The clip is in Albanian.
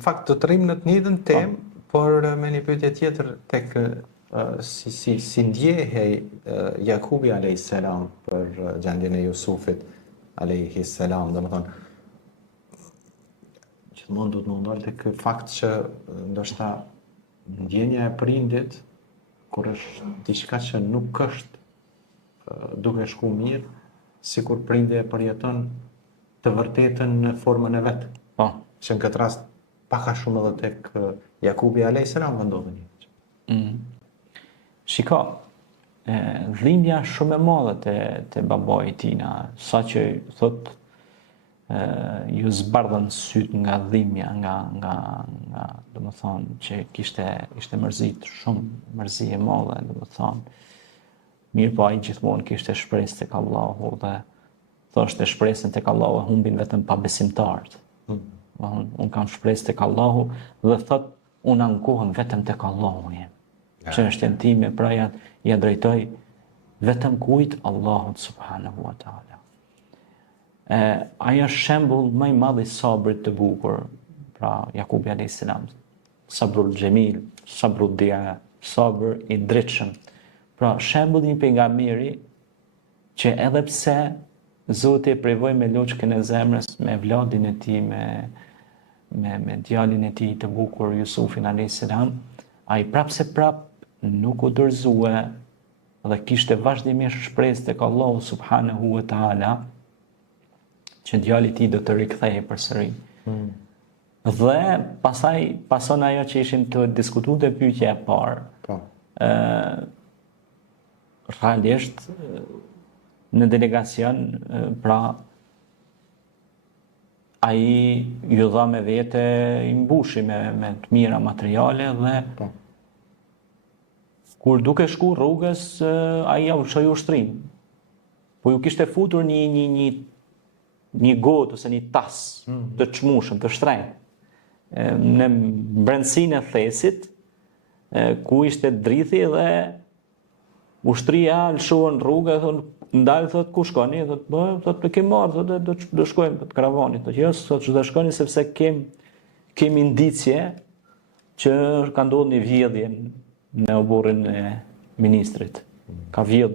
në fakt të rrim në të njëjtën temë, por me një pyetje tjetër tek si ndjehej Jakubi alayhis salam për gjendjen e Jusufit alayhis salam, domethënë gjithmonë duhet më ndal tek fakt që ndoshta ndjenja e prindit kur është diçka që nuk është duke shku mirë, sikur prindi e përjeton të vërtetën në formën e vet. Po. Që në këtë rast paka shumë edhe tek Jakubi alayhis salam ndodhi një. Shiko, dhimbja shumë e madhe te babai i tina, saqë thot ju zbardhën syt nga dhimbja, nga domethënë që ishte mërzit, shumë mërzi e madhe, domethënë. Mirë po ai gjithmonë kishte shpresë tek Allahu dhe thoshte shpresën tek Allahu e humbin vetëm pabesimtarët. Unë kam shpresë tek Allahu dhe thot unë ankohem vetëm tek Allahu jem. Çështjen time pra ja drejtoj vetëm kujt Allahut subhanahu wa taala. Ajo është shembull më i madh i sabrit të bukur, pra Jakubi alayhis salam. Sabrul Jamil, sabrul dia, sabër i drejtshëm. Pra shembull një pejgamberi që edhe pse Zoti e privoi me loçkën e zemrës, me vladin e tij, me djalin e tij të bukur Jusufin alayhis salam, ai prapse nuk u dorëzua dhe kishte vazhdimisht shpresë tek Allahu subhanahu wa taala që djali i tij do të rikthehej përsëri. Dhe pason ajo që ishim të diskutuar te pyetja e parë. Po. Realisht në delegacion, pra ai ju dha me vete i mbushi me të mira materiale dhe kur duke shku rrugës, ai ja ushtroi ushtrim. Po ju kishte futur një gotë ose një tas të çmueshëm, të shtrenjtë në brendësinë e thesit, ku ishte drithi dhe ushtria lëshuan rrugë, ndalë, thot, ku shkoni? Thot, ke marrë, thot, do shkojmë të karavanit. Thot, jo, thot, që do shkoni sepse kemi indicje që ka ndodhur një vjedhje në oborrin e ministrit. Ka vjedhur